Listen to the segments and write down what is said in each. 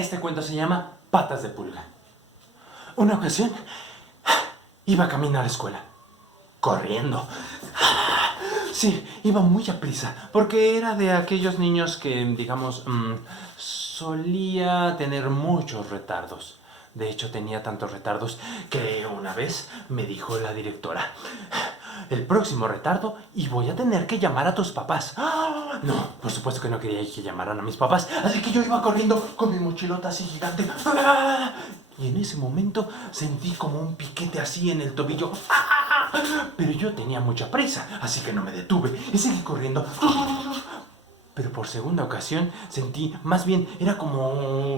Este cuento se llama Patas de Pulga. Una ocasión iba camino a la escuela, corriendo. Sí, iba muy a prisa, porque era de aquellos niños que, digamos, solía tener muchos retardos. De hecho, tenía tantos retardos que una vez me dijo la directora: el próximo retardo y voy a tener que llamar a tus papás. No, por supuesto que no quería que llamaran a mis papás, así que yo iba corriendo con mi mochilota así gigante. Y en ese momento sentí como un piquete así en el tobillo. Pero yo tenía mucha prisa, así que no me detuve y seguí corriendo. Pero por segunda ocasión sentí, más bien era como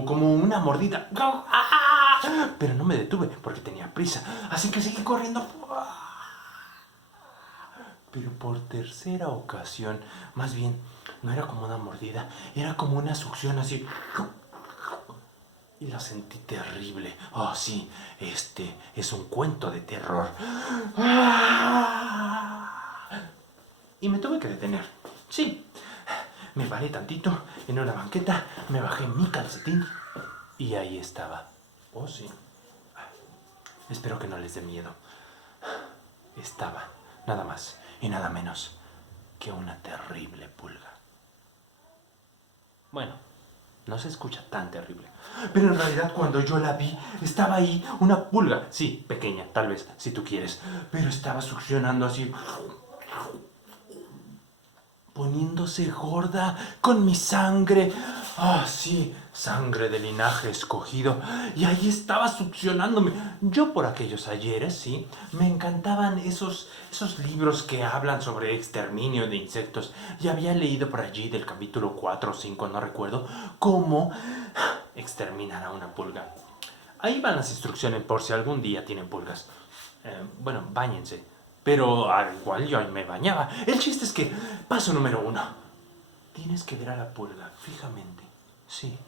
una mordida. Pero no me detuve porque tenía prisa, así que seguí corriendo. Pero por tercera ocasión, más bien, no era como una mordida, era como una succión así. Y la sentí terrible. Oh, sí, este es un cuento de terror. Y me tuve que detener. Sí, me paré tantito en una banqueta, me bajé mi calcetín y ahí estaba. Oh, sí. Espero que no les dé miedo. Estaba nada más y nada menos que una terrible pulga. Bueno, no se escucha tan terrible, pero en realidad cuando yo la vi, estaba ahí una pulga. Sí, pequeña, tal vez, si tú quieres, pero estaba succionando así, poniéndose gorda con mi sangre. Ah, sí, sangre de linaje escogido. Y ahí estaba succionándome. Yo por aquellos ayeres, sí, me encantaban esos libros que hablan sobre exterminio de insectos. Y había leído por allí del capítulo 4 o 5, no recuerdo, cómo exterminar a una pulga. Ahí van las instrucciones por si algún día tienen pulgas. Bueno, báñense. Pero al igual yo me bañaba. El chiste es que, paso número 1. Tienes que ver a la pulga fijamente. Sí.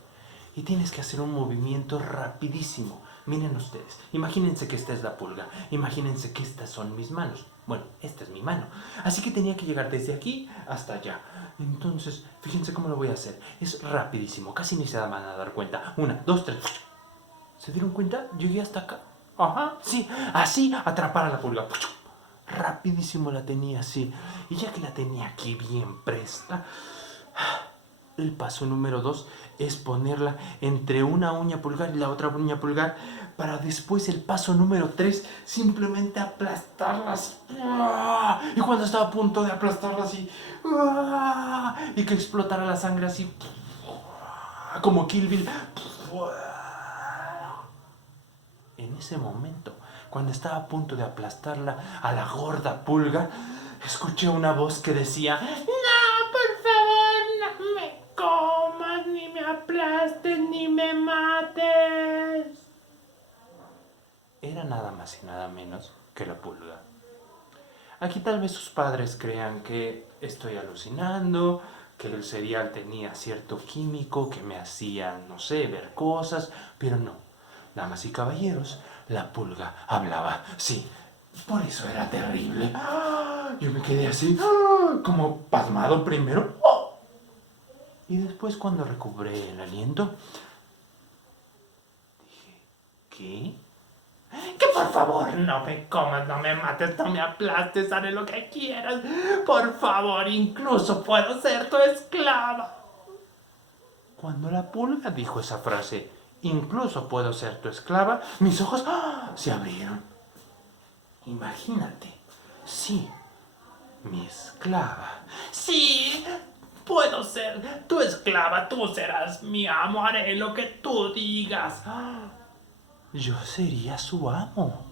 Y tienes que hacer un movimiento rapidísimo. Miren ustedes. Imagínense que esta es la pulga. Imagínense que estas son mis manos. Bueno, esta es mi mano. Así que tenía que llegar desde aquí hasta allá. Entonces, fíjense cómo lo voy a hacer. Es rapidísimo. Casi ni se van a dar cuenta. 1, 2, 3. ¿Se dieron cuenta? Llegué hasta acá. Ajá, sí. Así atrapar a la pulga. Rapidísimo la tenía así. Y ya que la tenía aquí bien presta, el paso número 2 es ponerla entre una uña pulgar y la otra uña pulgar, para después el paso número 3 simplemente aplastarla así. Y cuando estaba a punto de aplastarla así y que explotara la sangre así como Kill Bill, en ese momento, cuando estaba a punto de aplastarla a la gorda pulga, escuché una voz que decía: No, por favor, no me comas, ni me aplastes, ni me mates. Era nada más y nada menos que la pulga. Aquí tal vez sus padres crean que estoy alucinando, que el cereal tenía cierto químico que me hacía, no sé, ver cosas, pero no. Damas y caballeros, la pulga hablaba. Sí, por eso era terrible. Yo me quedé así, como pasmado primero. Y después, cuando recobré el aliento, dije: ¿qué? Que por favor no me comas, no me mates, no me aplastes, haré lo que quieras. Por favor, incluso puedo ser tu esclava. Cuando la pulga dijo esa frase, incluso puedo ser tu esclava, mis ojos se abrieron. Imagínate, sí, mi esclava. Sí, puedo ser tu esclava, tú serás mi amo, haré lo que tú digas. Yo sería su amo.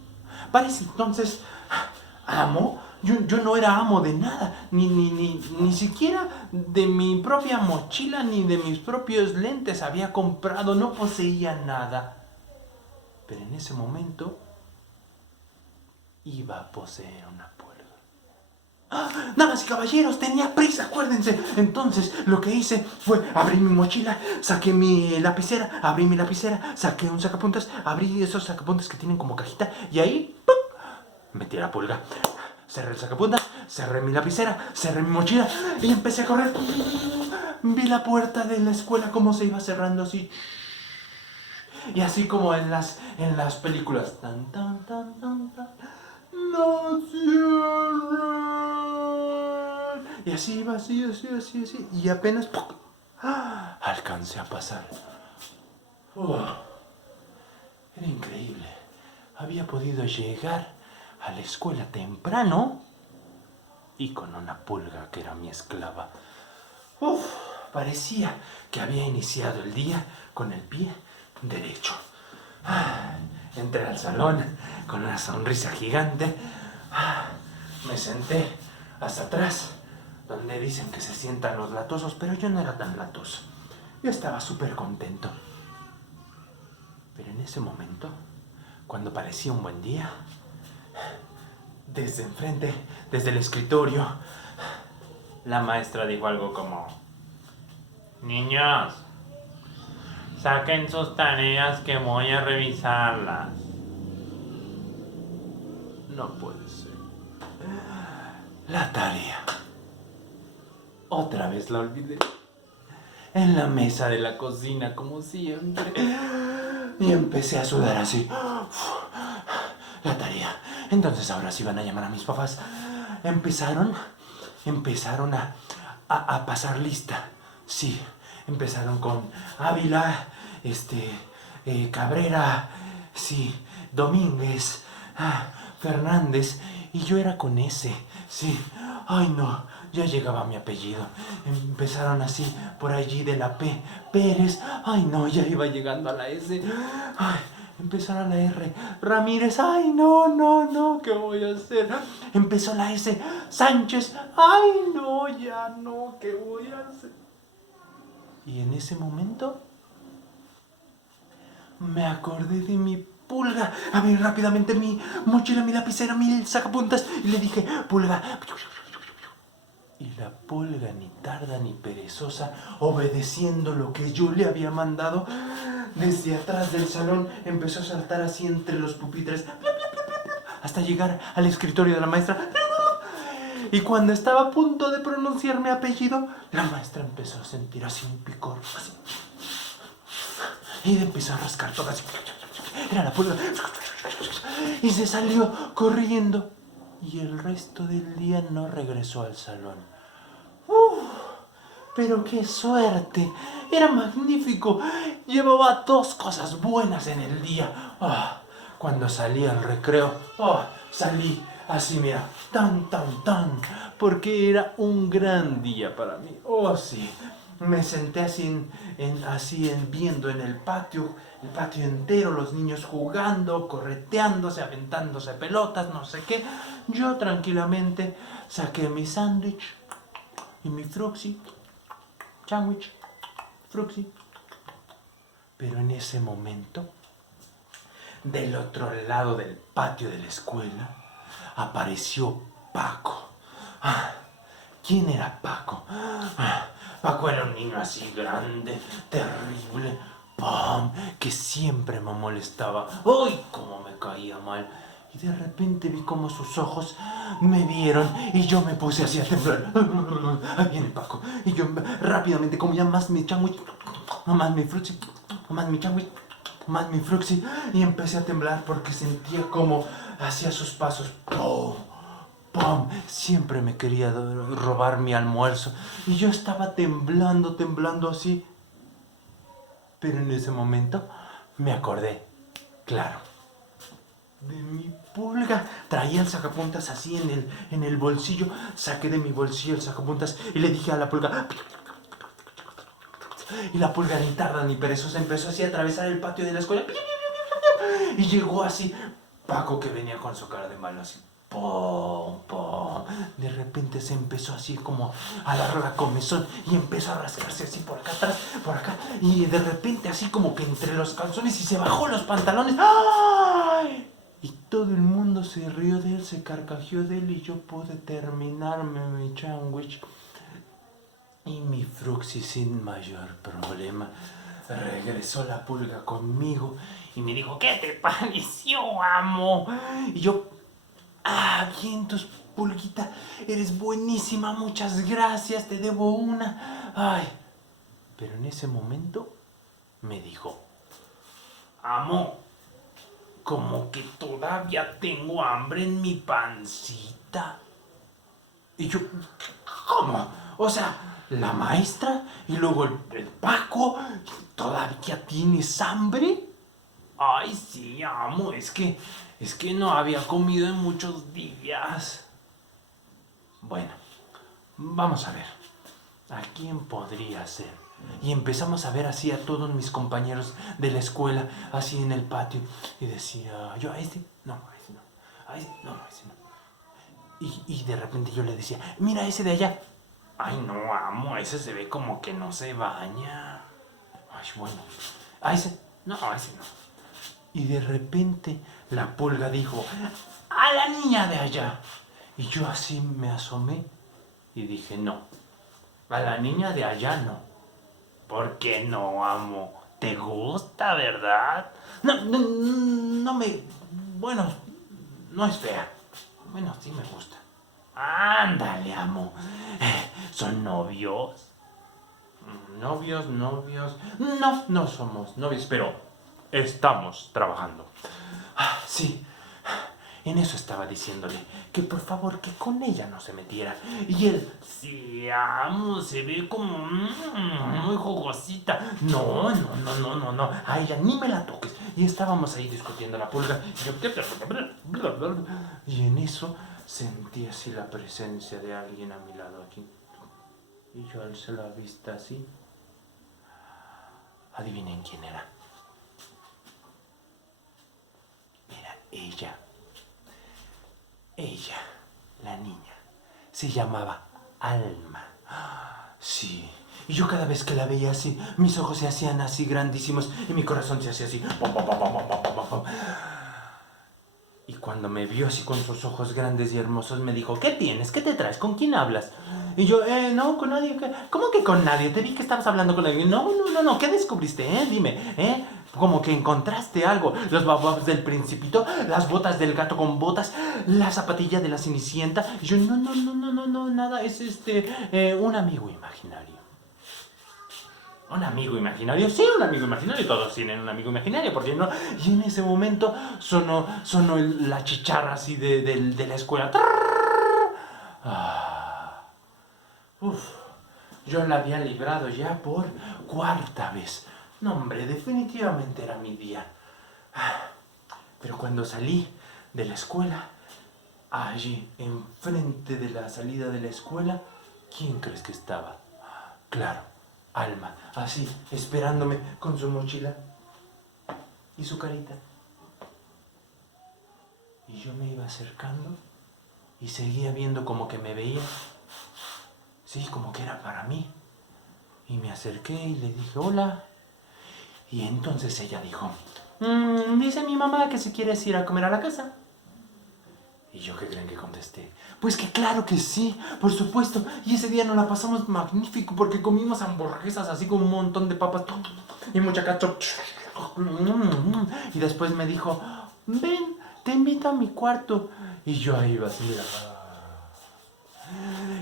Para ese entonces, ¿amo? Yo no era amo de nada, ni siquiera de mi propia mochila, ni de mis propios lentes había comprado, no poseía nada. Pero en ese momento iba a poseer una pulga. Damas y caballeros, tenía prisa, acuérdense. Entonces lo que hice fue abrir mi mochila, saqué mi lapicera, abrí mi lapicera, saqué un sacapuntas, abrí esos sacapuntas que tienen como cajita y ahí ¡pum!, metí la pulga. Cerré el sacapuntas, cerré mi lapicera, cerré mi mochila y empecé a correr. Vi la puerta de la escuela como se iba cerrando así. Y así como en las películas. Tan, tan, tan, tan, tan. ¡No cierren! Y así iba, así. Y apenas alcancé a pasar. Era increíble. Había podido llegar a la escuela temprano y con una pulga que era mi esclava. Parecía que había iniciado el día con el pie derecho. Entré al salón con una sonrisa gigante. Me senté hasta atrás, donde dicen que se sientan los latosos, pero yo no era tan latoso. Yo estaba súper contento. Pero en ese momento, cuando parecía un buen día, desde enfrente, desde el escritorio, la maestra dijo algo como: Niños, saquen sus tareas que voy a revisarlas. no puede ser. La tarea. Otra vez la olvidé. En la mesa de la cocina, como siempre. Y empecé a sudar así. La tarea. Entonces ahora sí van a llamar a mis papás. Empezaron a pasar lista. Sí, empezaron con Ávila, Cabrera, sí, Domínguez, Fernández, y yo era con ese, sí. Ay no, ya llegaba mi apellido. Empezaron así, por allí de la P, Pérez. Ay no, ya iba llegando a la S. Ay, empezaron la R, Ramírez. Ay no, ¿qué voy a hacer? Empezó la S, Sánchez. Ay no, ya no, ¿qué voy a hacer? Y en ese momento me acordé de mi pulga. Abrí rápidamente mi mochila, mi lapicera, mi sacapuntas y le dije: Pulga. Y la pulga, ni tarda ni perezosa, obedeciendo lo que yo le había mandado, desde atrás del salón empezó a saltar así entre los pupitres hasta llegar al escritorio de la maestra. Y cuando estaba a punto de pronunciar mi apellido, la maestra empezó a sentir así un picor, así. Y empezó a rascar todo así. Era la pulga. Y se salió corriendo. Y el resto del día no regresó al salón. Pero qué suerte. Era magnífico. Llevaba 2 cosas buenas en el día. Cuando salí al recreo, salí así, mira, tan, porque era un gran día para mí. Sí. Me senté así, viendo en el patio entero, los niños jugando, correteándose, aventándose pelotas, no sé qué. Yo tranquilamente saqué mi sándwich y mi fruxi, sándwich, fruxi. Pero en ese momento, del otro lado del patio de la escuela, apareció Paco. ¿Quién era Paco? Paco era un niño así grande, terrible, que siempre me molestaba. ¡Ay, cómo me caía mal! Y de repente vi como sus ojos me vieron y yo me puse así a temblar. Ahí viene Paco. Y yo rápidamente comía más mi sándwich, más mi fruxi, más mi sándwich, más mi fruxi. Y empecé a temblar porque sentía como hacía sus pasos. ¡Pum! ¡Pum! Siempre me quería robar mi almuerzo. Y yo estaba temblando así. Pero en ese momento me acordé, claro, de mi pulga. Traía el sacapuntas así en el bolsillo. Saqué de mi bolsillo el sacapuntas y le dije a la pulga. Y la pulga, ni tarda ni perezosa, empezó así a atravesar el patio de la escuela. Y llegó así Paco, que venía con su cara de malo así. ¡Pum! De repente se empezó así como a dar la comezón y empezó a rascarse así por acá atrás, por acá. Y de repente así como que entre los calzones y se bajó los pantalones. ¡Ay! Y todo el mundo se rió de él, se carcajeó de él y yo pude terminarme mi sándwich y mi fruxi sin mayor problema. Regresó la pulga conmigo y me dijo: ¿qué te pareció, amo? Y yo: vientos, pulguita, eres buenísima, muchas gracias, te debo una. Pero en ese momento me dijo: amo, como que todavía tengo hambre en mi pancita. Y yo, ¿cómo? O sea, la maestra y luego el Paco, ¿todavía tienes hambre? Ay, sí, amo, es que no había comido en muchos días. Bueno, vamos a ver, ¿a quién podría ser? Y empezamos a ver así a todos mis compañeros de la escuela, así en el patio. Y decía, yo a este, no, a ese no, a ese no, a ese no. Y de repente yo le decía, mira ese de allá. Ay, no, amo, ese se ve como que no se baña. Ay, bueno, a ese, no, a ese no. Y de repente la pulga dijo, a la niña de allá. Y yo así me asomé y dije, no, a la niña de allá no. ¿Por qué no, amo? ¿Te gusta, verdad? No me... Bueno, no es fea. Bueno, sí me gusta. Ándale, amo. ¿Son novios? ¿Novios? No, no somos novios, pero estamos trabajando. Sí, en eso estaba diciéndole que por favor que con ella no se metiera. Y él, sí, amo, se ve como muy jugosita. No, a ella ni me la toques. Y estábamos ahí discutiendo la pulga. Y en eso sentí así la presencia de alguien a mi lado aquí. Y yo alcé la vista así. Adivinen quién era. Era ella. Ella, la niña, se llamaba Alma. Sí. Y yo cada vez que la veía así, mis ojos se hacían así grandísimos y mi corazón se hacía así. Pum, pum, pum, pum, pum, pum, pum. Y cuando me vio así con sus ojos grandes y hermosos, me dijo, ¿qué tienes? ¿Qué te traes? ¿Con quién hablas? Y yo, no, con nadie. ¿Cómo que con nadie? Te vi que estabas hablando con alguien. No, ¿qué descubriste? Dime, Como que encontraste algo. Los bababs del Principito, las botas del gato con botas, la zapatilla de la Cenicienta. Y yo, no, nada, es un amigo imaginario. ¿Un amigo imaginario? Sí, un amigo imaginario. Todos tienen un amigo imaginario, ¿por qué no? Y en ese momento sonó la chicharra así de la escuela. Yo la había librado ya por cuarta vez. No, hombre, definitivamente era mi día. Pero cuando salí de la escuela, allí, enfrente de la salida de la escuela, ¿quién crees que estaba? Claro, Alma, así, esperándome con su mochila y su carita. Y yo me iba acercando y seguía viendo como que me veía. Sí, como que era para mí. Y me acerqué y le dije, hola. Y entonces ella dijo, dice mi mamá que si quieres ir a comer a la casa. ¿Y yo qué creen que contesté? Pues que claro que sí, por supuesto. Y ese día nos la pasamos magnífico porque comimos hamburguesas así con un montón de papas y mucha ketchup. Y después me dijo, ven, te invito a mi cuarto. Y yo ahí iba así, mira.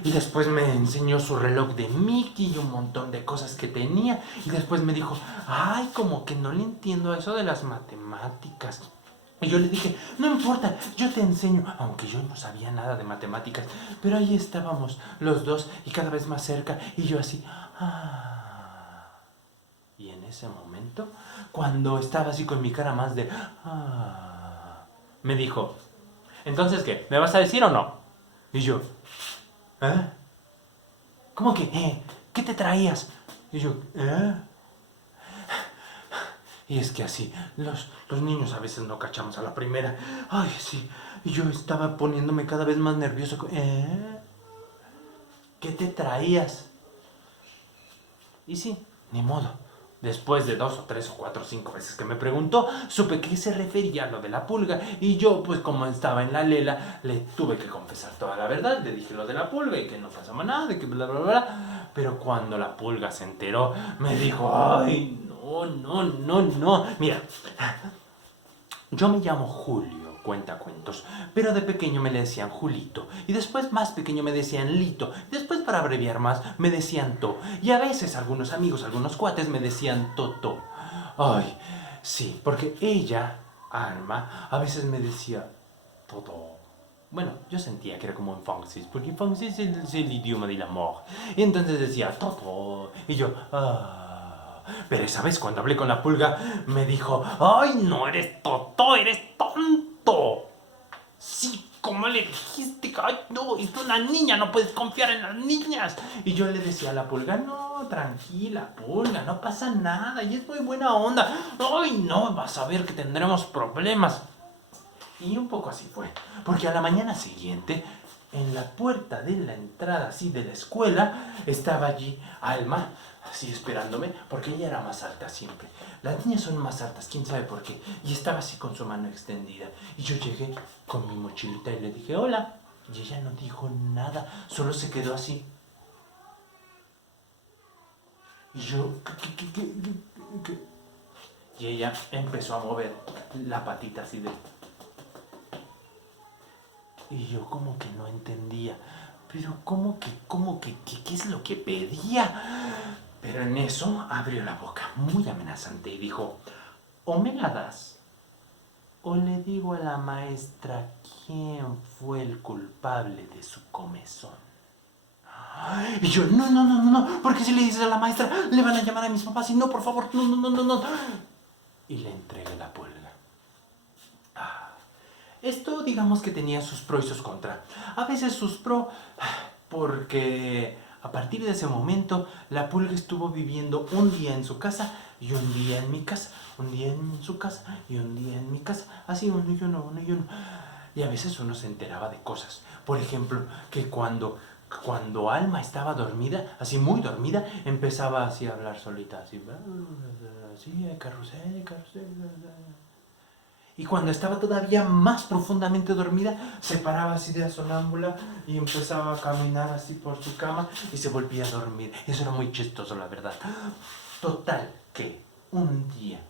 Y después me enseñó su reloj de Mickey y un montón de cosas que tenía. Y después me dijo, ay, como que no le entiendo a eso de las matemáticas. Y yo le dije, no importa, yo te enseño. Aunque yo no sabía nada de matemáticas. Pero ahí estábamos los dos y cada vez más cerca. Y yo así, Y en ese momento, cuando estaba así con mi cara más de, me dijo, ¿entonces qué? ¿Me vas a decir o no? Y yo, ¿cómo que, ¿Qué te traías? Y yo, Y es que así, los niños a veces no cachamos a la primera. Ay, sí. Y yo estaba poniéndome cada vez más nervioso. ¿Qué te traías? Y sí, ni modo. Después de 2 o 3 o 4 o 5 veces que me preguntó, supe que se refería a lo de la pulga. Y yo, pues como estaba en la lela, le tuve que confesar toda la verdad. Le dije lo de la pulga y que no pasaba nada, de que bla, bla, bla. Pero cuando la pulga se enteró, me dijo, ay, no. Mira, yo me llamo Julio, cuentacuentos, pero de pequeño me le decían Julito, y después más pequeño me decían Lito, y después para abreviar más me decían To, y a veces algunos amigos, algunos cuates me decían Toto. Ay, Sí, porque ella, Alma, a veces me decía todo. Bueno, yo sentía que era como en francés, porque en francés es el idioma del amor. Y entonces decía todo. Y yo, ah. Pero esa vez cuando hablé con la pulga, me dijo, ay, no eres toto, eres tonto. Sí, ¿cómo le dijiste? Ay, no, es una niña, no puedes confiar en las niñas. Y yo le decía a la pulga, no, tranquila, pulga, no pasa nada, y es muy buena onda. Ay, no, vas a ver que tendremos problemas. Y un poco así fue, porque a la mañana siguiente, en la puerta de la entrada así de la escuela, estaba allí Alma, así esperándome, porque ella era más alta siempre. Las niñas son más altas, quién sabe por qué. Y estaba así con su mano extendida. Y yo llegué con mi mochilita y le dije, hola. Y ella no dijo nada, solo se quedó así. Y yo, ¿qué? Y ella empezó a mover la patita así de... Y yo como que no entendía. Pero qué es lo que pedía? Pero en eso abrió la boca, muy amenazante, y dijo, o me la das, o le digo a la maestra quién fue el culpable de su comezón. Y yo, no, porque si le dices a la maestra, le van a llamar a mis papás, y no, por favor, no. Y le entregué la pulga. Esto digamos que tenía sus pros y sus contras. A veces sus pros porque a partir de ese momento la pulga estuvo viviendo un día en su casa y un día en mi casa, un día en su casa y un día en mi casa, así uno y uno. Y a veces uno se enteraba de cosas. Por ejemplo, que cuando Alma estaba dormida, así muy dormida, empezaba así a hablar solita, así, carrusel. Y cuando estaba todavía más profundamente dormida, se paraba así de sonámbula y empezaba a caminar así por su cama y se volvía a dormir. Eso era muy chistoso, la verdad. Total, que un día,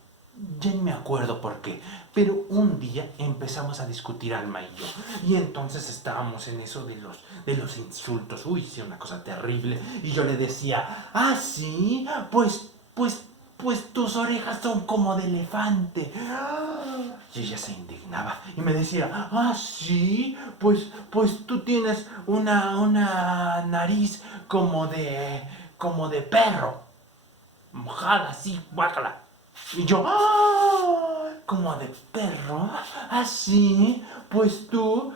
ya ni me acuerdo por qué, pero un día empezamos a discutir Alma y yo. Y entonces estábamos en eso de los insultos. Uy, sí, una cosa terrible. Y yo le decía, ah, sí, pues tus orejas son como de elefante. Y ella se indignaba y me decía, ah, sí, pues tú tienes una nariz como de perro, mojada así, guácala. Y yo, ¡ah! Como de perro, así, pues tú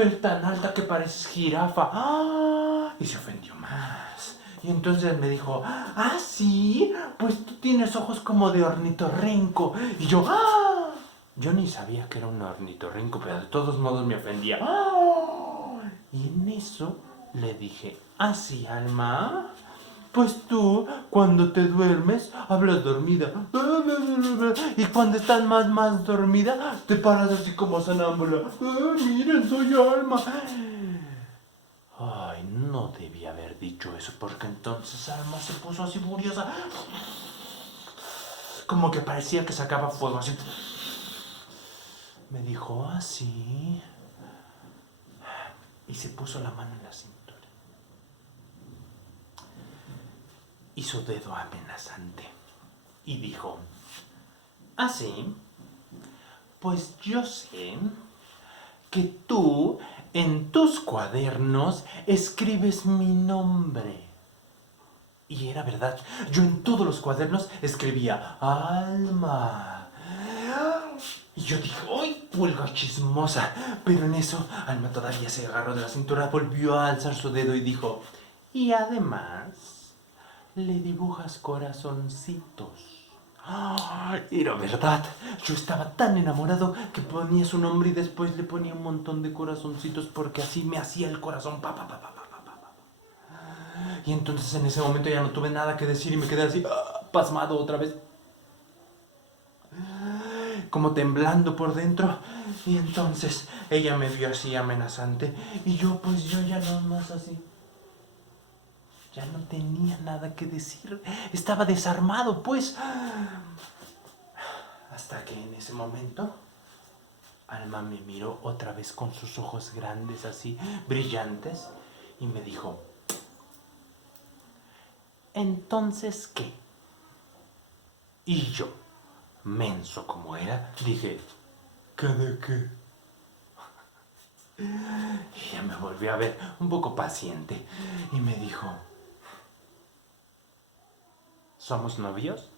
eres tan alta que pareces jirafa. ¡Ah! Y se ofendió más. Y entonces me dijo, ah, sí, pues tú tienes ojos como de ornitorrinco. Y yo, ¡ah! Yo ni sabía que era un ornitorrinco, pero de todos modos me ofendía. ¡Ah! Y en eso le dije, ah, sí, Alma, pues tú, cuando te duermes, hablas dormida. Y cuando estás más dormida, te paras así como sonámbula. Miren, soy Alma. Ay, no debía haber dicho eso, porque entonces Alma se puso así furiosa. Como que parecía que sacaba fuego así. Me dijo, ah, sí. Y se puso la mano en la cintura. Hizo dedo amenazante y dijo, ¿ah, sí? Pues yo sé que tú en tus cuadernos escribes mi nombre. Y era verdad, yo en todos los cuadernos escribía Alma. Y yo dije, ¡ay, pulga chismosa! Pero en eso, Alma todavía se agarró de la cintura, volvió a alzar su dedo y dijo, y además, le dibujas corazoncitos. Era verdad, yo estaba tan enamorado que ponía su nombre y después le ponía un montón de corazoncitos porque así me hacía el corazón. Y entonces en ese momento ya no tuve nada que decir y me quedé así, pasmado otra vez, como temblando por dentro. Y entonces ella me vio así amenazante y yo ya no más así. Ya no tenía nada que decir. Estaba desarmado, pues. Hasta que en ese momento, Alma me miró otra vez con sus ojos grandes así, brillantes, y me dijo, ¿entonces qué? Y yo, menso como era, dije, ¿cada qué? Ella me volvió a ver un poco paciente y me dijo, ¿somos novios?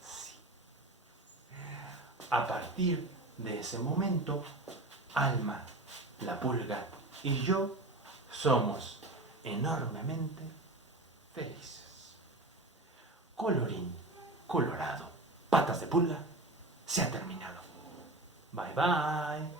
Sí. A partir de ese momento, Alma, la pulga y yo somos enormemente felices. Colorín colorado, patas de pulga, se ha terminado. Bye bye.